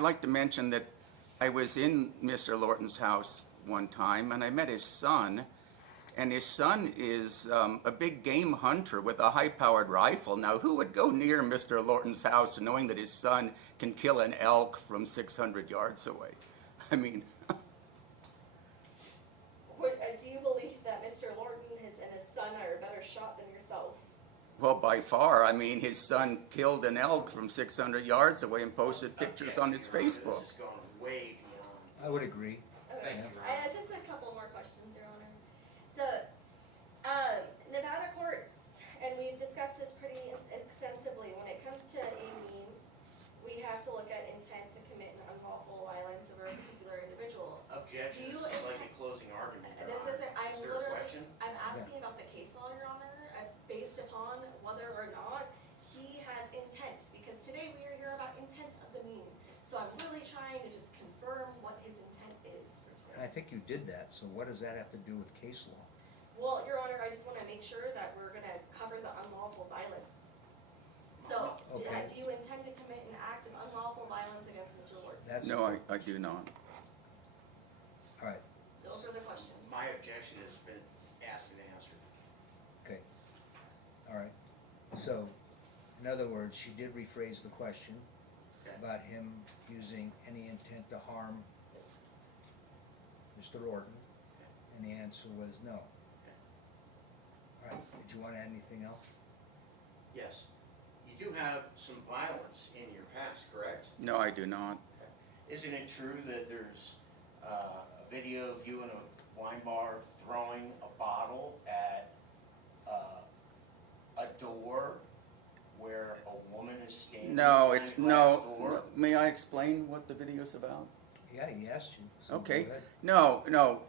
I'd like to mention that I was in Mr. Lorton's house one time and I met his son, and his son is a big game hunter with a high-powered rifle. Now, who would go near Mr. Lorton's house knowing that his son can kill an elk from 600 yards away? I mean, Do you believe that Mr. Lorton and his son are a better shot than yourself? well, by far. I mean, his son killed an elk from 600 yards away and posted pictures on his Facebook. This is going way beyond. I would agree. Okay. Thank you. I had just a couple more questions, Your Honor. So, Nevada courts, and we've discussed this pretty extensively, when it comes to a mean, we have to look at intent to commit an unlawful violence over a particular individual. Objection, Do you this is like a intend- closing argument. Your This Honor. isn't, I'm Is there a literally, question? I'm asking about the case law, Your Honor, based upon whether or not he has intent, because today we are here about intent of the mean. So I'm really trying to just confirm what his intent is for And I today. think you did that, so what does that have to do with case law? Well, Your Honor, I just wanna make sure that we're gonna cover the unlawful violence. So, Okay. do you intend to commit an act of unlawful violence against Mr. Lorton? That's No, I do not. all right. Those are the questions. My objection has been asked and answered. Okay. All right. So, in other words, she did rephrase the question Okay. about him using any intent to harm Mr. Lorton, and the answer was no. All right. Did you want to add anything else? Yes. You do have some violence in your past, correct? No, I do not. Isn't it true that there's a video of you in a wine bar throwing a bottle at a door where a woman is standing No, behind it's, a glass no, door? may I explain what the video's about? Yeah, he asked you. so go Okay, ahead. no,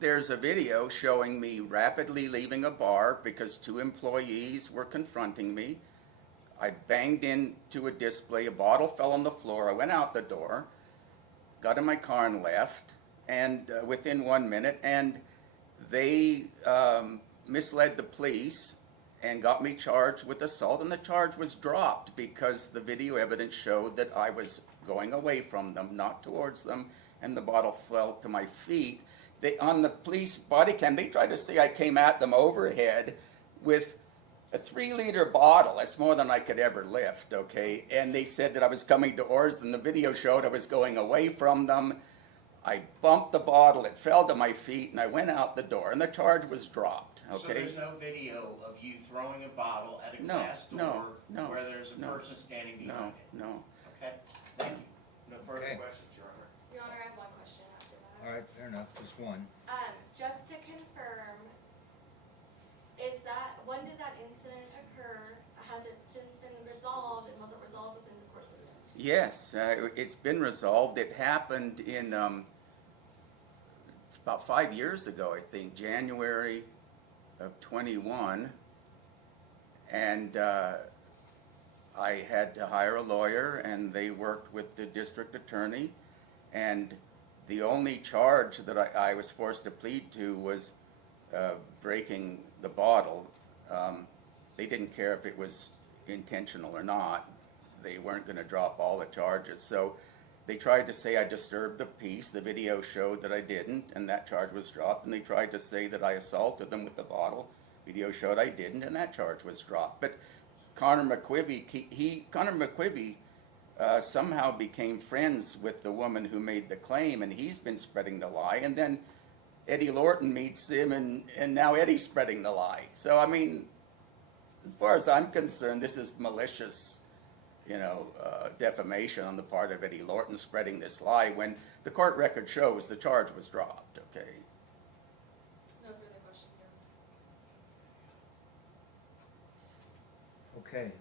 there's a video showing me rapidly leaving a bar because two employees were confronting me. I banged into a display, a bottle fell on the floor, I went out the door, got in my car and left, and within 1 minute, and they misled the police and got me charged with assault, and the charge was dropped because the video evidence showed that I was going away from them, not towards them, and the bottle fell to my feet. On the police body cam, they tried to say I came at them overhead with a 3-liter bottle. That's more than I could ever lift, okay? And they said that I was coming towards them. The video showed I was going away from them. I bumped the bottle, it fell to my feet, and I went out the door, and the charge was dropped, So okay? there's no video of you throwing a bottle at a No, glass door no, where there's a no, person standing behind it? No. Okay, thank you. No further Okay. questions, Your Honor. Your Honor, I have one question after that. All right, fair enough. Just one. Just to confirm, when did that incident occur? Has it since been resolved, and was it resolved within the court system? Yes, it's been resolved. It happened in about 5 years ago, I think, January of 21. And I had to hire a lawyer, and they worked with the district attorney. And the only charge that I was forced to plead to was breaking the bottle. They didn't care if it was intentional or not. They weren't going to drop all the charges. So they tried to say I disturbed the peace. The video showed that I didn't, and that charge was dropped. And they tried to say that I assaulted them with the bottle. Video showed I didn't, and that charge was dropped. But Connor McQuivey somehow became friends with the woman who made the claim, and he's been spreading the lie. And then Eddie Lorton meets him, and now Eddie's spreading the lie. So, I mean, as far as I'm concerned, this is malicious, defamation on the part of Eddie Lorton spreading this lie when the court record shows the charge was dropped, okay? No further questions, Your Honor. Okay.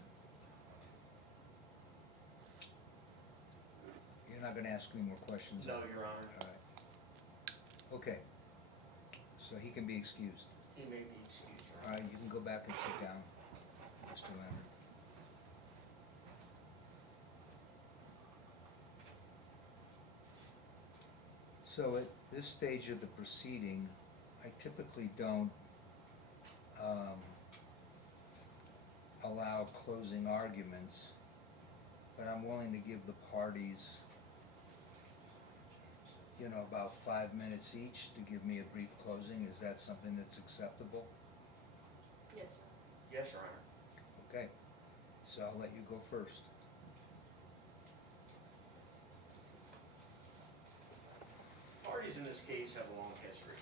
You're not going to ask any more questions? No, are you? Your Honor. All right. Okay. So he can be excused. He may be excused, Your All Honor. right, you can go back and sit down, Mr. Leonard. So at this stage of the proceeding, I typically don't allow closing arguments, but I'm willing to give the parties about 5 minutes each to give me a brief closing. Is that something that's acceptable? Yes, sir. Yes, Your Honor. Okay, so I'll let you go first. Parties in this case have a long history.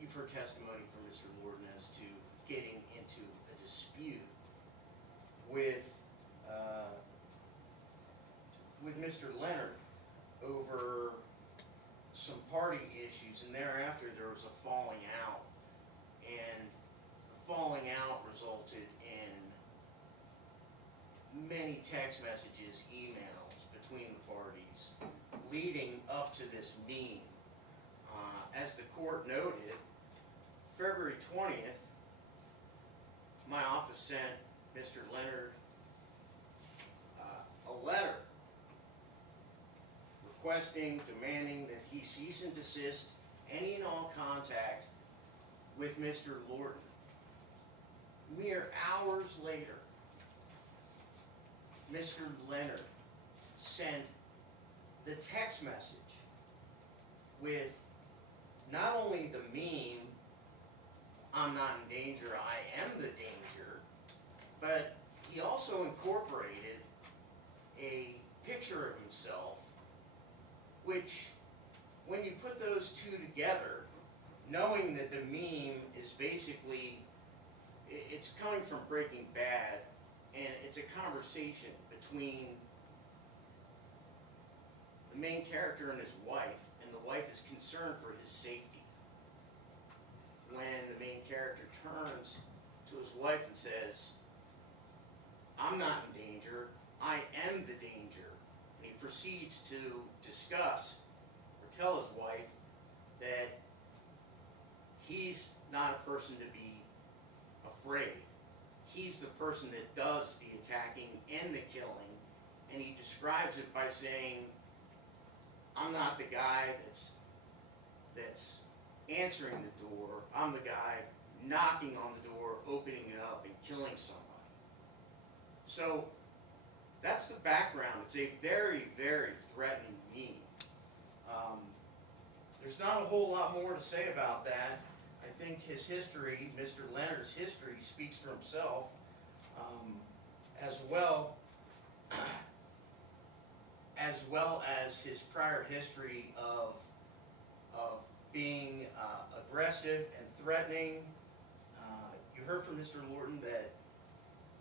You've heard testimony from Mr. Lorton as to getting into a dispute with Mr. Leonard over some party issues, and thereafter there was a falling out, and the falling out resulted in many text messages, emails between the parties, leading up to this meme. As the court noted, February 20th, my office sent Mr. Leonard a letter requesting, demanding that he cease and desist any and all contact with Mr. Lorton. Mere hours later, Mr. Leonard sent the text message with not only the meme, "I'm not in danger, I am the danger," but he also incorporated a picture of himself, which, when you put those two together, knowing that the meme is basically, it's coming from Breaking Bad, and it's a conversation between the main character and his wife, and the wife is concerned for his safety. When the main character turns to his wife and says, "I'm not in danger, I am the danger," and he proceeds to discuss or tell his wife that he's not a person to be afraid. He's the person that does the attacking and the killing, and he describes it by saying, "I'm not the guy that's answering the door. I'm the guy knocking on the door, opening it up, and killing somebody." So that's the background. It's a very, very threatening meme. There's not a whole lot more to say about that. I think his history, Mr. Leonard's history, speaks for himself, as well as his prior history of being aggressive and threatening. You heard from Mr. Lorton that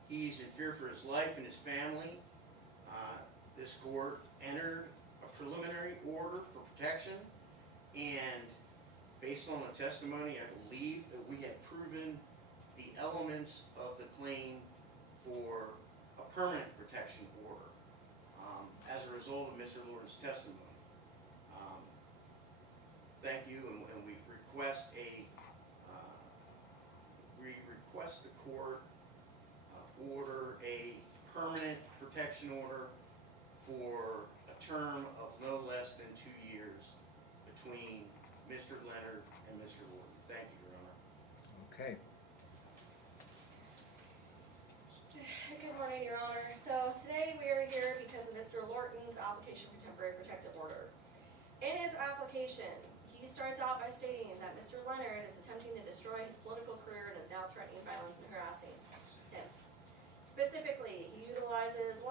he's in fear for his life and his family. This court entered a preliminary order for protection, and based on the testimony, I believe that we have proven the elements of the claim for a permanent protection order as a result of Mr. Lorton's testimony. Thank you, and we request the court order a permanent protection order for a term of no less than 2 years between Mr. Leonard and Mr. Lorton. Thank you, Your Honor. Okay. Good morning, Your Honor. So today we are here because of Mr. Lorton's application for temporary protective order. In his application, he starts out by stating that Mr. Leonard is attempting to destroy his political career and is now threatening violence and harassing him. Specifically, he utilizes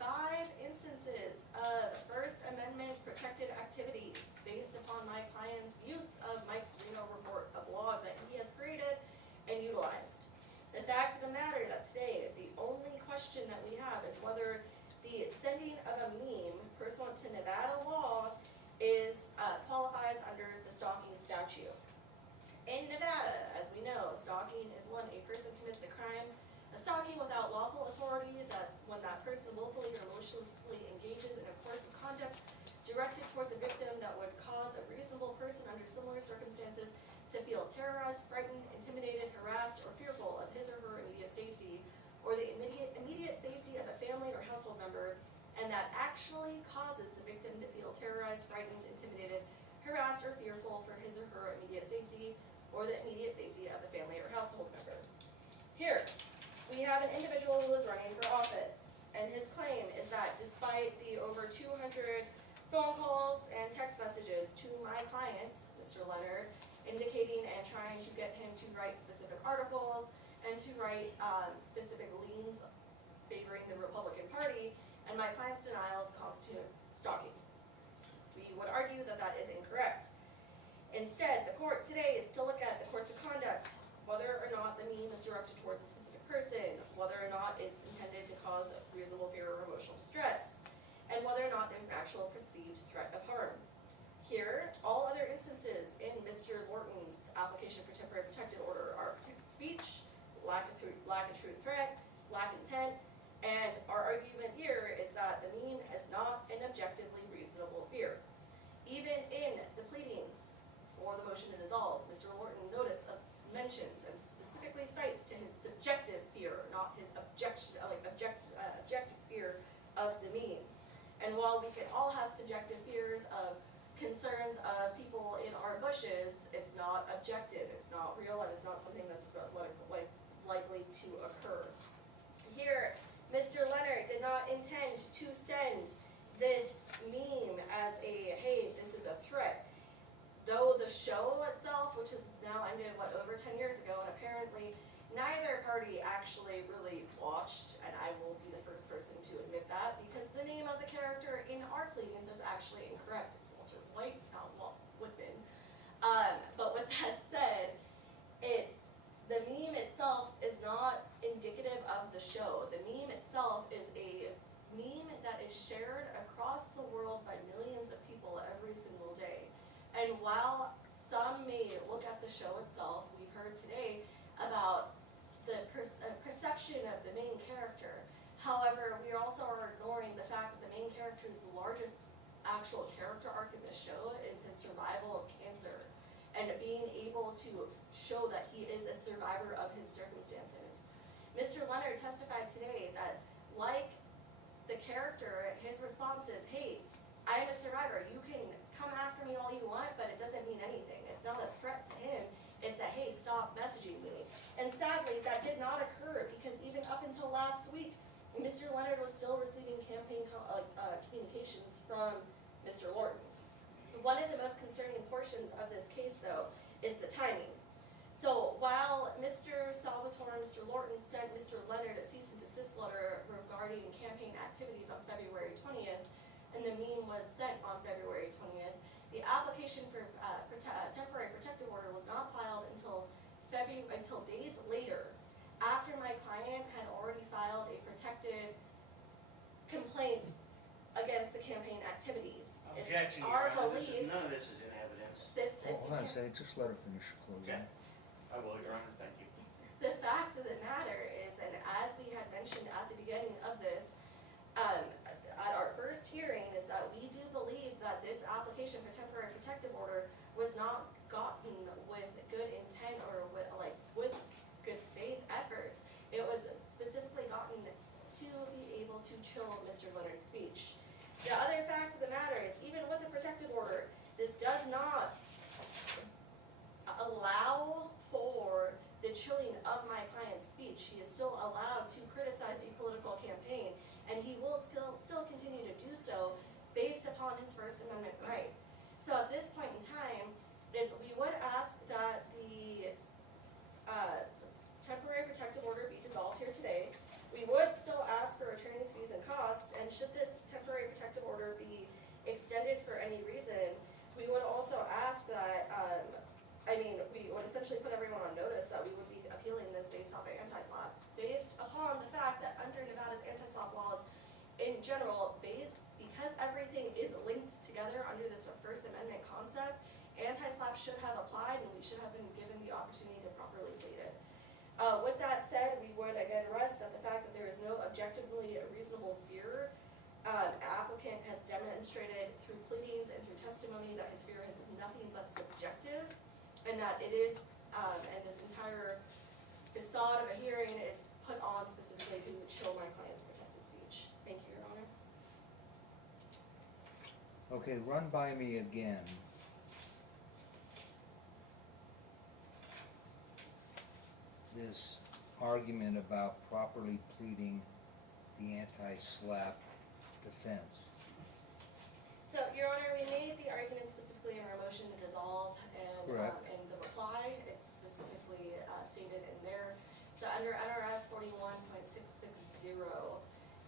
five instances of First Amendment protected activities based upon my client's use of Mike's Reno Report, a blog that he has created and utilized. The fact of the matter that today, the only question that we have is whether the sending of a meme pursuant to Nevada law qualifies under the stalking statute. In Nevada, as we know, stalking is when a person commits a crime of stalking without lawful authority, that when that person willfully or maliciously engages in a course of conduct directed towards a victim that would cause a reasonable person under similar circumstances to feel terrorized, frightened, intimidated, harassed, or fearful of his or her immediate safety, or the immediate safety of a family or household member, and that actually causes the victim to feel terrorized, frightened, intimidated, harassed, or fearful for his or her immediate safety, or the immediate safety of the family or household member. Here, we have have an individual who is running for office, and his claim is that despite the over 200 phone calls and text messages to my client, Mr. Leonard, indicating and trying to get him to write specific articles and to write specific leans favoring the Republican Party, and my client's denials constitute stalking. We would argue that that is incorrect. Instead, the court today is to look at the course of conduct, whether or not the meme is directed towards a specific person, whether or not it's intended to cause reasonable fear or emotional distress, and whether or not there's an actual perceived threat of harm. Here, all other instances in Mr. Lorton's application for temporary protective order are protected speech, lack of true threat, lack of intent, and our argument here is that the meme is not an objectively reasonable fear. Even in the pleadings for the motion to dissolve, Mr. Lorton mentions and specifically cites to his subjective fear, not his objective fear of the meme. And while we can all have subjective fears of concerns of people in our bushes, it's not objective, it's not real, and it's not something that's likely to occur. Here, Mr. Leonard did not intend to send this meme as a, hey, this is a threat. Though the show itself, which is now ended, over 10 years ago, and apparently neither party actually really watched, and I will be the first person to admit that, because the name of the character in our pleadings is actually incorrect. It's Walter White, not Walt Whitman. But with that said, the meme itself is not indicative of the show. The meme itself is a meme that is shared across the world by millions of people every single day. And while some may look at the show itself, we've heard today about the perception of the main character. However, we also are ignoring the fact that the main character's largest actual character arc in the show is his survival of cancer, and being able to show that he is a survivor of his circumstances. Mr. Leonard testified today that, like the character, his response is, hey, I'm a survivor. You can come after me all you want, but it doesn't mean anything. It's not a threat to him. It's a, hey, stop messaging me. And sadly, that did not occur, because even up until last week, Mr. Leonard was still receiving campaign communications from Mr. Lorton. One of the most concerning portions of this case, though, is the timing. So while Mr. Salvatore and Mr. Lorton sent Mr. Leonard a cease and desist letter regarding campaign activities on February 20th, and the meme was sent on February 20th, the application for temporary protective order was not filed until days later, after my client had already filed a protected complaint against the campaign activities. Objection, It's Your our Honor, belief none of this is in evidence. Hold on a second, just let her finish her closing. Okay. I will, Your Honor, thank you. The fact of the matter is, and as we had mentioned at the beginning of this, at our first hearing, is that we do believe that this application for temporary protective order was not gotten with good intent or with good faith efforts. It was specifically gotten to be able to chill Mr. Leonard's speech. The other fact of the matter is, even with the protective order, this does not allow for the chilling of my client's speech. He is still allowed to criticize a political campaign, and he will still continue to do so based upon his First Amendment right. So at this point in time, we would ask that the temporary protective order be dissolved here today. We would still ask for attorney's fees and costs, and should this temporary protective order be extended for any reason, we would also ask that, we would essentially put everyone on notice that we would be appealing this based off of anti-SLAPP, based upon the fact that under Nevada's anti-SLAPP laws in general, because everything is linked together under this First Amendment concept, anti-SLAPP should have applied, and we should have been given the opportunity to properly plead it. With that said, we would again rest at the fact that there is no objectively reasonable fear. Applicant has demonstrated through pleadings and through testimony that his fear is nothing but subjective, and that it is, and this entire facade of a hearing is put on specifically to chill my client's protected speech. Thank you, Your Honor. Okay, run by me again. This argument about properly pleading the anti-SLAPP defense? So, Your Honor, we made the argument specifically in our motion to dissolve, and Correct. in the reply, it's specifically stated in there. So under NRS 41.660,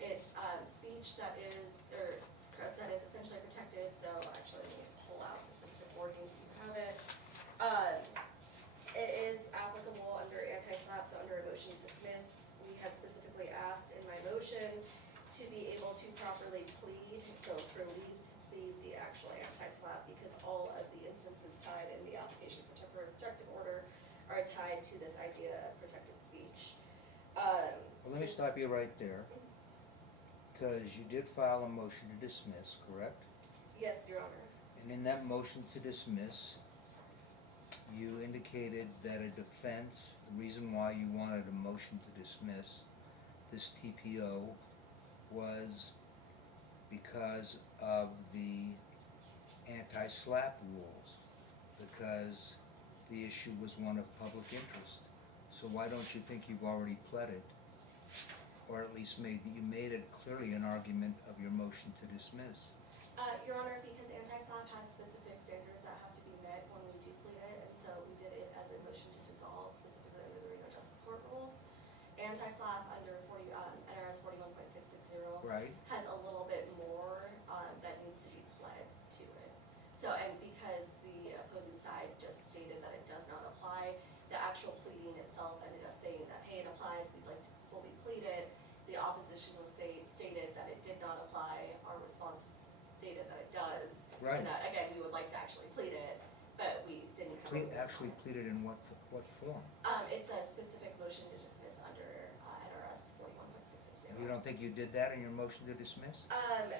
it's speech that is, that is essentially protected. So actually, let me pull out the specific wordings if you have it. It is applicable under anti-SLAPP, so under a motion to dismiss. We had specifically asked in my motion to be able to properly plead, so for leave to plead the actual anti-SLAPP, because all of the instances tied in the application for temporary protective order are tied to this idea of protected speech. Well, let me stop you right there, because you did file a motion to dismiss, correct? Yes, Your Honor. And in that motion to dismiss, you indicated that a defense, the reason why you wanted a motion to dismiss this TPO was because of the anti-SLAPP rules, because the issue was one of public interest. So why don't you think you've already pled it? Or at least you made it clearly an argument of your motion to dismiss? Your Honor, because anti-SLAPP has specific standards that have to be met when we do plead it, and so we did it as a motion to dissolve, specifically under the Reno Justice Court rules. Anti-SLAPP under NRS 41.660 Right. has a little bit more that needs to be pled to it. So, and because the opposing side just stated that it does not apply, the actual pleading itself ended up saying that, hey, it applies, we'd like to fully plead it. The opposition was stated that it did not apply. Our response stated that it does. Right. And that, again, we would like to actually plead it, but we didn't have. Actually pleaded in what form? It's a specific motion to dismiss under NRS 41.660. You don't think you did that in your motion to dismiss?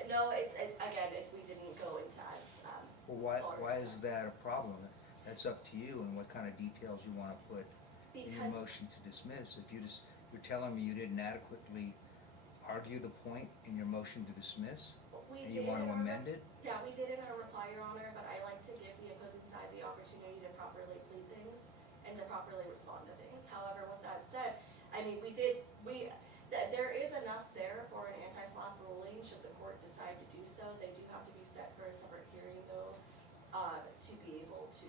No, again, if we didn't go into as, Well, far why as is that a problem? That's up to you and what kind of details you wanna put in your Because, motion to dismiss. If you're telling me you didn't adequately argue the point in your motion to dismiss, we and did you wanna in our, amend it? yeah, we did in our reply, Your Honor, but I like to give the opposing side the opportunity to properly plead things and to properly respond to things. However, with that said, I mean, there is enough there for an anti-SLAPP ruling, should the court decide to do so. They do have to be set for a separate hearing though, to be able to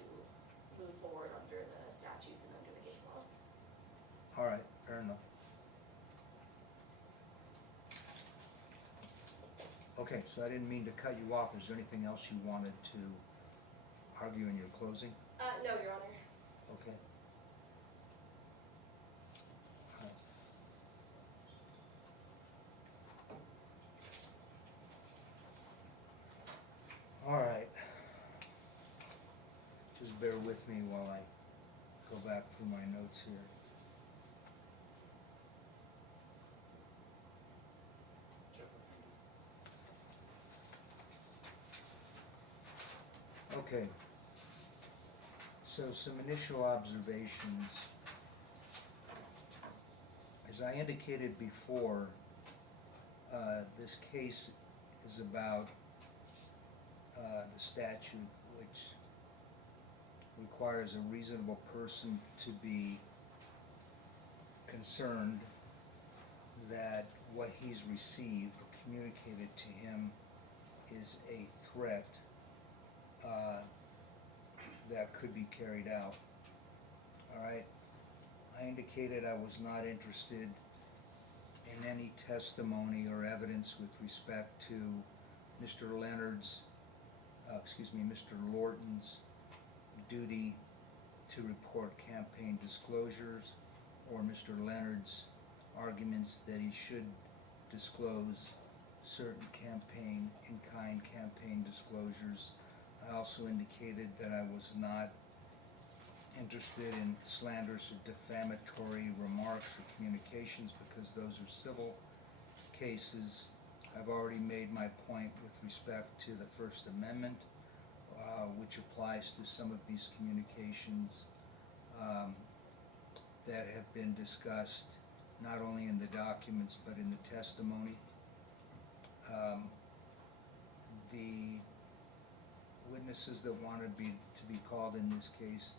move forward under the statutes and under the case law. All right, fair enough. Okay, so I didn't mean to cut you off. Is there anything else you wanted to argue in your closing? No, Your Honor. Okay. All right. Just bear with me while I go back through my notes here. Okay. So some initial observations. As I indicated before, this case is about the statute which requires a reasonable person to be concerned that what he's received or communicated to him is a threat that could be carried out. All right? I indicated I was not interested in any testimony or evidence with respect to Mr. Leonard's, Mr. Lorton's duty to report campaign disclosures, or Mr. Leonard's arguments that he should disclose certain in-kind campaign disclosures. I also indicated that I was not interested in slanderous or defamatory remarks or communications because those are civil cases. I've already made my point with respect to the First Amendment, which applies to some of these communications that have been discussed not only in the documents but in the testimony. The witnesses that wanted to be called in this case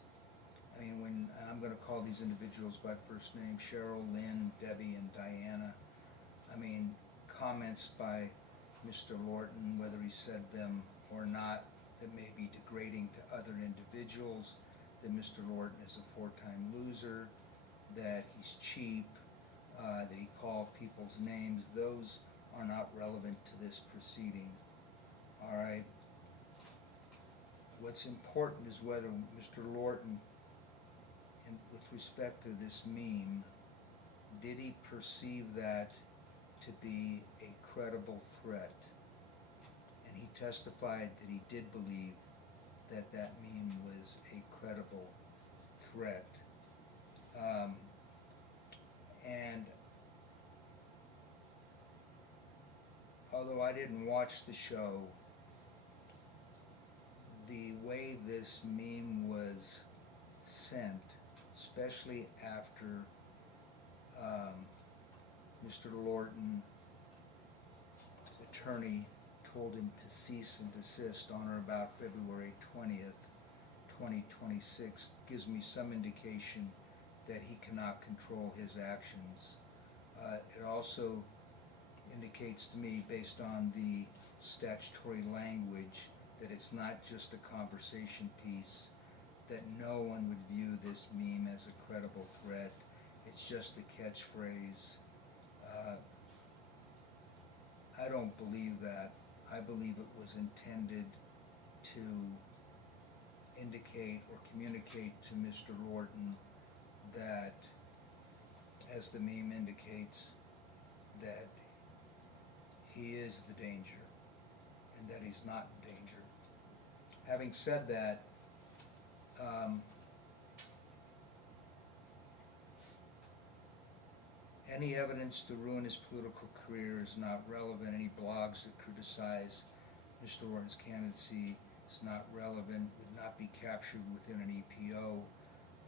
I mean, when, and I'm gonna call these individuals by first name, Cheryl, Lynn, Debbie, and Diana. I mean, comments by Mr. Lorton, whether he said them or not, that may be degrading to other individuals, that Mr. Lorton is a four-time loser, that he's cheap, that he called people's names, those are not relevant to this proceeding, all right? What's important is whether Mr. Lorton, with respect to this meme, did he perceive that to be a credible threat? And he testified that he did believe that that meme was a credible threat. And although I didn't watch the show, the way this meme was sent, especially after Mr. Lorton's attorney told him to cease and desist on or about February 20th, 2026, gives me some indication that he cannot control his actions. It also indicates to me, based on the statutory language, that it's not just a conversation piece, that no one would view this meme as a credible threat. It's just a catchphrase. I don't believe that. I believe it was intended to indicate or communicate to Mr. Lorton that, as the meme indicates, that he is the danger and that he's not in danger. Having said that, any evidence to ruin his political career is not relevant. Any blogs that criticize Mr. Lorton's candidacy is not relevant, would not be captured within an EPO.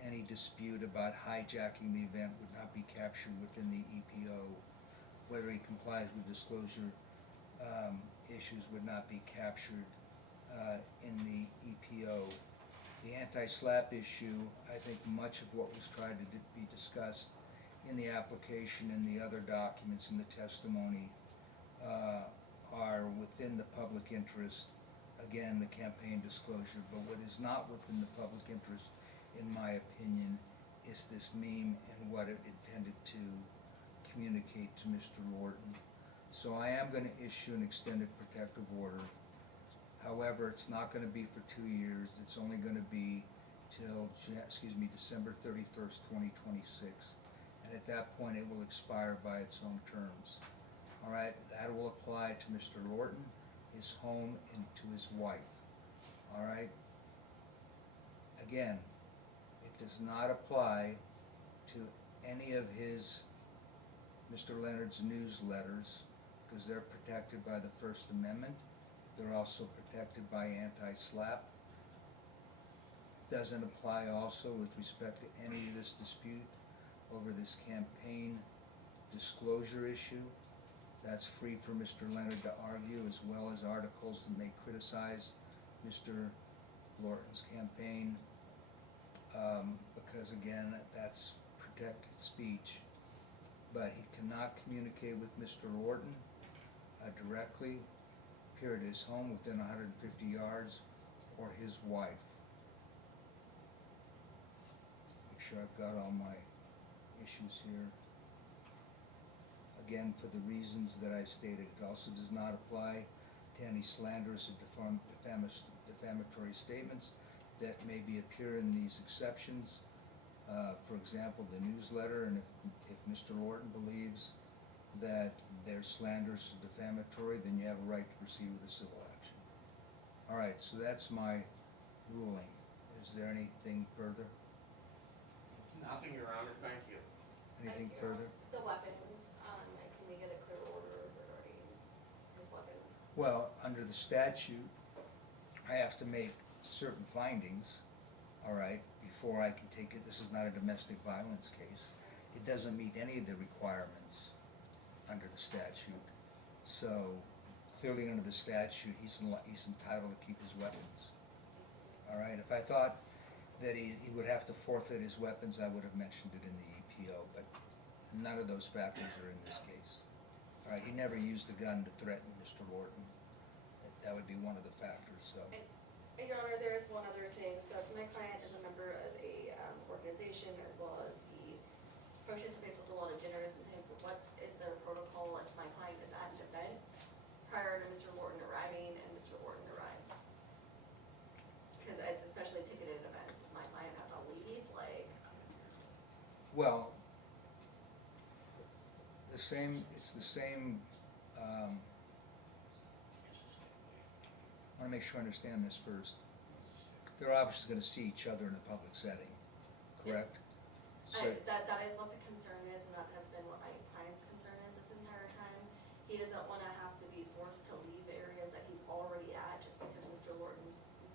Any dispute about hijacking the event would not be captured within the EPO. Whether he complies with disclosure issues would not be captured in the EPO. The anti-SLAPP issue, I think much of what was tried to be discussed in the application and the other documents in the testimony are within the public interest. Again, the campaign disclosure, but what is not within the public interest, in my opinion, is this meme and what it intended to communicate to Mr. Lorton. So I am going to issue an extended protective order. However, it's not going to be for 2 years. It's only going to be till, December 31st, 2026. And at that point, it will expire by its own terms. All right, that will apply to Mr. Lorton, his home, and to his wife. All right? Again, it does not apply to any of Mr. Leonard's newsletters, because they're protected by the First Amendment. They're also protected by anti-SLAPP. Doesn't apply also with respect to any of this dispute over this campaign disclosure issue. That's free for Mr. Leonard to argue, as well as articles that may criticize Mr. Lorton's campaign, because again, that's protected speech. But he cannot communicate with Mr. Lorton directly, appear at his home within 150 yards, or his wife. Make sure I've got all my issues here. Again, for the reasons that I stated, it also does not apply to any slanderous or defamatory statements that may appear in these exceptions. For example, the newsletter, and if Mr. Lorton believes that they're slanderous or defamatory, then you have a right to proceed with a civil action. All right, so that's my ruling. Is there anything further? Nothing, Your Honor, thank you. Anything Thank you. further? The weapons, can we get a clear order regarding his weapons? Well, under the statute, I have to make certain findings, all right, before I can take it. This is not a domestic violence case. It doesn't meet any of the requirements under the statute. So clearly under the statute, he's entitled to keep his weapons. All right, if I thought that he would have to forfeit his weapons, I would have mentioned it in the EPO, but none of those factors are in this case. All right, he never used the gun to threaten Mr. Lorton. That would be one of the factors, so. And Your Honor, there is one other thing. So my client is a member of a organization, as well as he participates with a lot of dinners and things. So what is their protocol if my client is at an event prior to Mr. Lorton arriving and Mr. Lorton arrives? Because it's especially ticketed events. Does my client have to leave? Like, Well, it's the same, I wanna make sure I understand this first. They're obviously gonna see each other in a public setting, correct? So, that is what the concern is, and that has been what my client's concern is this entire time. He doesn't wanna have to be forced to leave areas that he's already at just because Mr. Lorton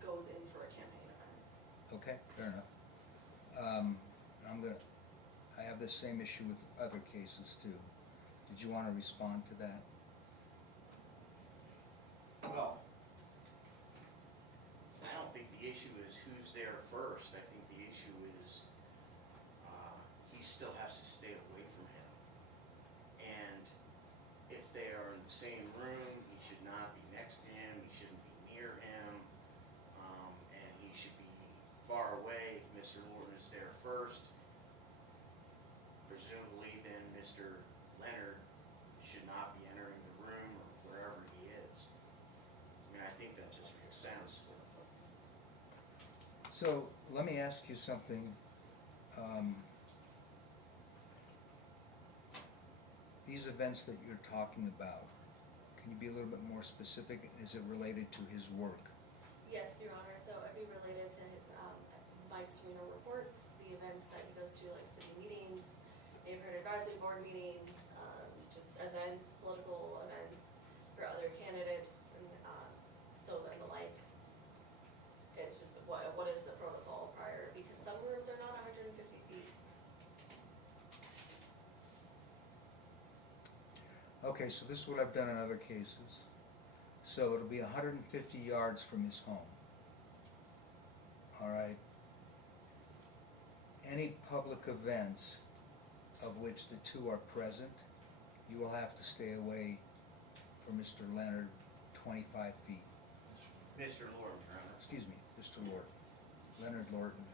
goes in for a campaign event. okay, fair enough. I have this same issue with other cases too. Did you wanna respond to that? Well, I don't think the issue is who's there first. I think the issue is, he still has to stay away from him. And if they are in the same room, he should not be next to him, he shouldn't be near him, and he should be far away if Mr. Lorton is there first. Presumably then Mr. Leonard should not be entering the room or wherever he is. I mean, I think that just makes sense. So, let me ask you something. These events that you're talking about, can you be a little bit more specific? Is it related to his work? Yes, Your Honor, so it'd be related to his, Mike's renal reports, the events that he goes to, like city meetings, neighborhood advisory board meetings, just events, political events for other candidates, and, and the like. It's just, what is the protocol prior, because some rooms are not 150 feet. Okay, so this is what I've done in other cases. So it'll be 150 yards from his home. All right. Any public events of which the two are present, you will have to stay away from Mr. Leonard 25 feet. Mr. Lorton, Your Honor. Excuse me, Mr. Lorton. Leonard Lorton.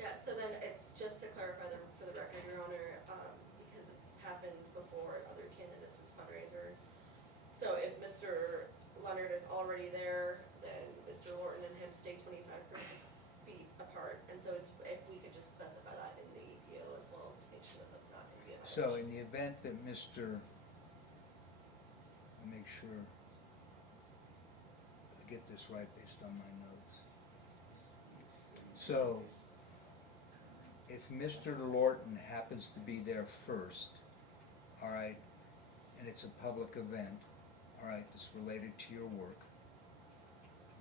Yeah, so then it's just to clarify for the record, Your Honor, because it's happened before at other candidates' fundraisers. So if Mr. Leonard is already there, then Mr. Lorton and him stay 25 feet apart. And so if we could just specify that in the EPO as well, as to make sure that that's not going to be a So violation. in the event that I'll make sure I get this right based on my notes. So, if Mr. Lorton happens to be there first, all right, and it's a public event, all right, that's related to your work,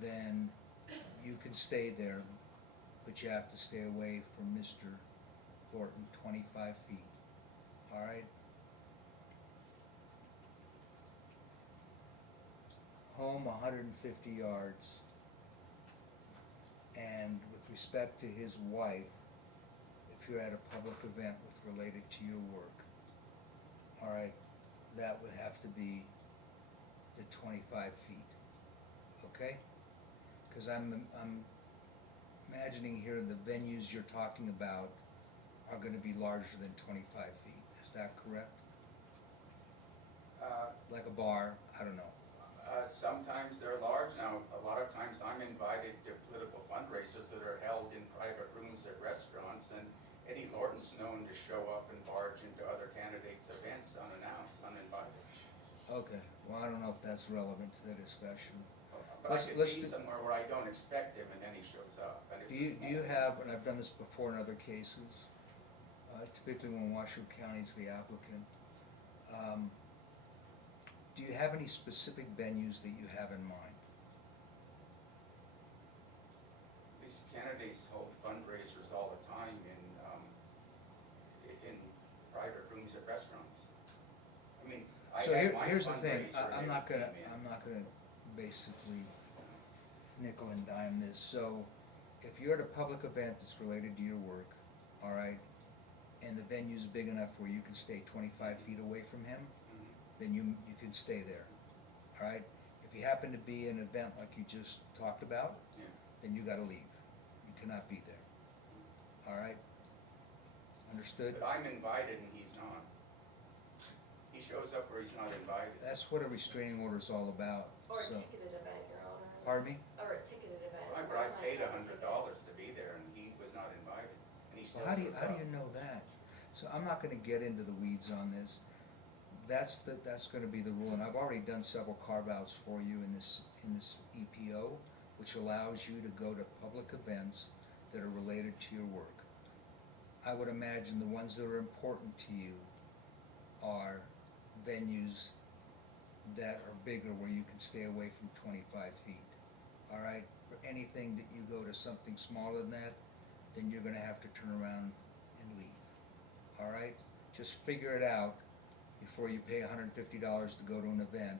then you can stay there, but you have to stay away from Mr. Lorton 25 feet, all right? Home 150 yards, and with respect to his wife, if you're at a public event related to your work, all right, that would have to be the 25 feet, okay? Because I'm imagining here the venues you're talking about are gonna be larger than 25 feet, is that correct? Like a bar, I don't know. Sometimes they're large. Now, a lot of times I'm invited to political fundraisers that are held in private rooms at restaurants, and Eddie Lorton's known to show up and barge into other candidates' events unannounced, uninvited. Okay, well, I don't know if that's relevant to the discussion. But I Let's- could let's be do- somewhere where I don't expect him and then he shows up. And it's Do a you small- have, and I've done this before in other cases, typically when Washoe County's the applicant, do you have any specific venues that you have in mind? These candidates hold fundraisers all the time in private rooms at restaurants. I mean, I So had my here's the thing, fundraiser and I'm not they gonna, came in. I'm not gonna basically nickel and dime this. So if you're at a public event that's related to your work, all right, and the venue's big enough where you can stay 25 feet away from him, then you can stay there, all right? If you happen to be in an event like you just talked about, Yeah. then you gotta leave. You cannot be there, all right? Understood? But I'm invited and he's not. He shows up where he's not invited. That's what a restraining order is all about, Or a so. ticketed event, Your Honor. Pardon me? Or a ticketed event. I One paid that has a ticket. $100 to be there and he was not invited. And he So still how do you, shows how do up. you know that? So I'm not gonna get into the weeds on this. That's gonna be the rule, and I've already done several carve-outs for you in this EPO, which allows you to go to public events that are related to your work. I would imagine the ones that are important to you are venues that are bigger where you can stay away from 25 feet. All right? For anything that you go to something smaller than that, then you're gonna have to turn around and leave. All right? Just figure it out before you pay $150 to go to an event,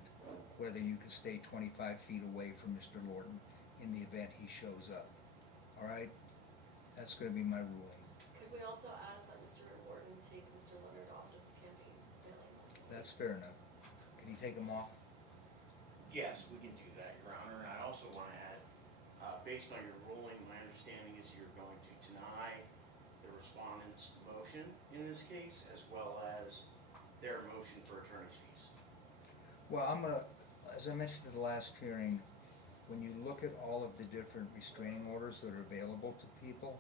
whether you can stay 25 feet away from Mr. Lorton in the event he shows up. All right? That's gonna be my ruling. Could we also ask that Mr. Lorton take Mr. Leonard off of his campaign mailing list? That's fair enough. Can you take him off? Yes, we can do that, Your Honor, and I also want to add, based on your ruling, my understanding is you're going to deny the respondent's motion in this case, as well as their motion for attorney's fees. Well, as I mentioned at the last hearing, when you look at all of the different restraining orders that are available to people,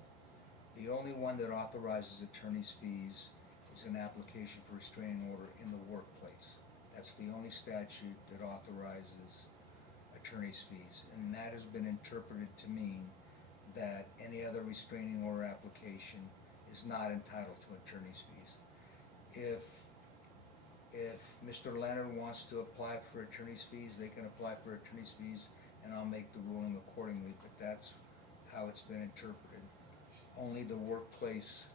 the only one that authorizes attorney's fees is an application for restraining order in the workplace. That's the only statute that authorizes attorney's fees, and that has been interpreted to mean that any other restraining order application is not entitled to attorney's fees. If Mr. Leonard wants to apply for attorney's fees, they can apply for attorney's fees, and I'll make the ruling accordingly, but that's how it's been interpreted. Only the workplace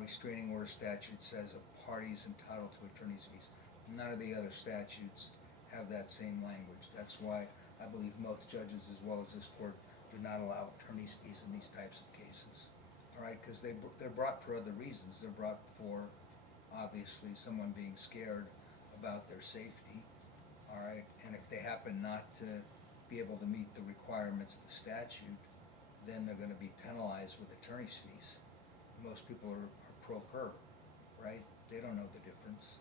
restraining order statute says a party is entitled to attorney's fees. None of the other statutes have that same language. That's why I believe most judges, as well as this court, do not allow attorney's fees in these types of cases. All right, because they're brought for other reasons. They're brought for, obviously, someone being scared about their safety. All right, and if they happen not to be able to meet the requirements of the statute, then they're gonna be penalized with attorney's fees. Most people are pro per, right? They don't know the difference.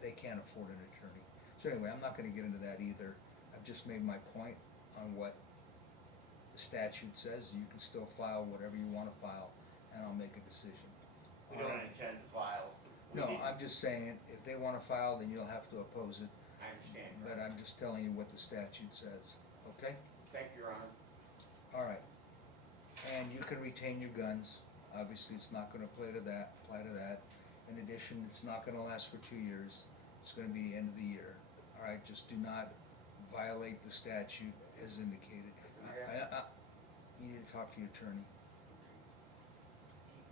They can't afford an attorney. So anyway, I'm not gonna get into that either. I've just made my point on what the statute says. You can still file whatever you wanna file, and I'll make a decision. We don't intend to file. We No, didn't- I'm just saying, if they wanna file, then you'll have to oppose it, I understand. but I'm just telling you what the statute says, okay? Thank you, Your Honor. All right. And you can retain your guns. Obviously, it's not gonna apply to that. In addition, it's not gonna last for 2 years. It's gonna be the end of the year. All right, just do not violate the statute as indicated. Can I ask- You need to talk to your attorney.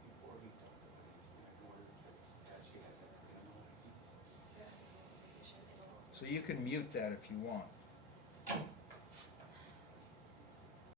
Before he talked about it, I wanted to ask you, has that been on? That's a notification. So you can mute that if you want.